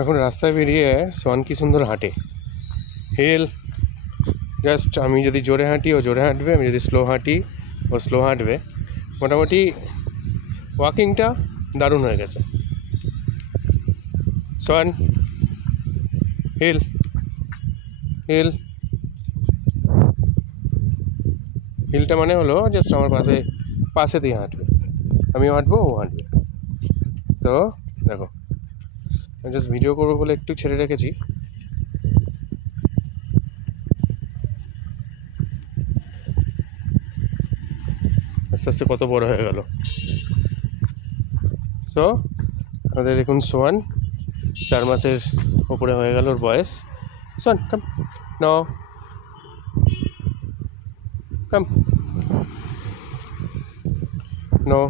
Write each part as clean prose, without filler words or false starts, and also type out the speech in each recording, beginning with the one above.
এখন রাস্তায় বেরিয়ে সোয়ান কি সুন্দর হাঁটে। হিল জাস্ট আমি যদি জোরে হাঁটি ও জোরে হাঁটবে, আমি যদি স্লো হাঁটি ও স্লো হাঁটবে। মোটামুটি ওয়াকিংটা দারুণ হয়ে গেছে। সোয়ান হিল হিল হিলটা মানে হলো জাস্ট আমার পাশে দিয়ে হাঁটবে, আমিও হাঁটবো ও হাঁটবে। তো দেখো, জাস্ট ভিডিও করবো বলে একটু ছেড়ে রেখেছি। আস্তে আস্তে কত বড় হয়ে গেল। সো আমাদের এখন সোয়ান 4 মাসের ওপরে হয়ে গেল ওর বয়স। সোয়ান কাম, নো কাম, নো।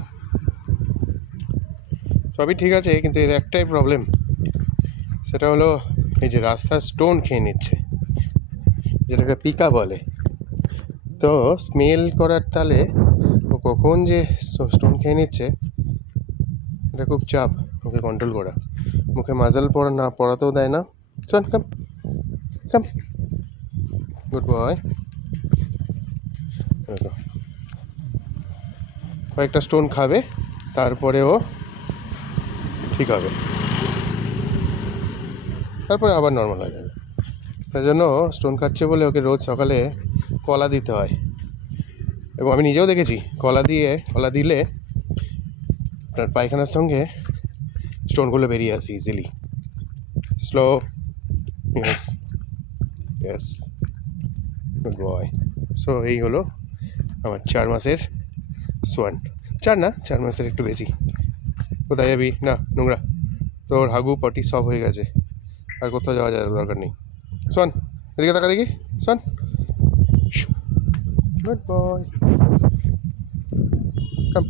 সবই ঠিক আছে, কিন্তু এর একটাই প্রবলেম, সেটা হলো এই যে রাস্তার স্টোন খেয়ে নিচ্ছে, যেটাকে পিকা বলে। তো স্মেল করার তালে ও কখন যে স্টোন খেয়ে নিচ্ছে, এটা খুব চাপ ওকে কন্ট্রোল করা। মুখে মাজাল পড়াতেও দেয় না। চল কাম কাম, গুড বয়। কয়েকটা স্টোন খাবে, তারপরে ও ঠিক হবে, তারপরে আবার নর্মাল হয়ে যাবে। তাই জন্য স্টোন খাচ্ছে বলে ওকে রোজ সকালে কলা দিতে হয়। এবং আমি নিজেও দেখেছি কলা দিলে আপনার পায়খানার সঙ্গে স্টোনগুলো বেরিয়ে আসে easily. Slow, yes yes, good boy. So এই হলো আমার 4 মাসের সোয়ান। 4 না, 4 মাসের একটু বেশি। কোথায় যাবি? না, নোংরা, তোর হাগু পটি সব হয়ে গেছে, আর কোথাও যাওয়া যাওয়ার দরকার নেই। সোয়ান এদিকে তাকা দেখি, সোয়ান, গুড বয়, কাম।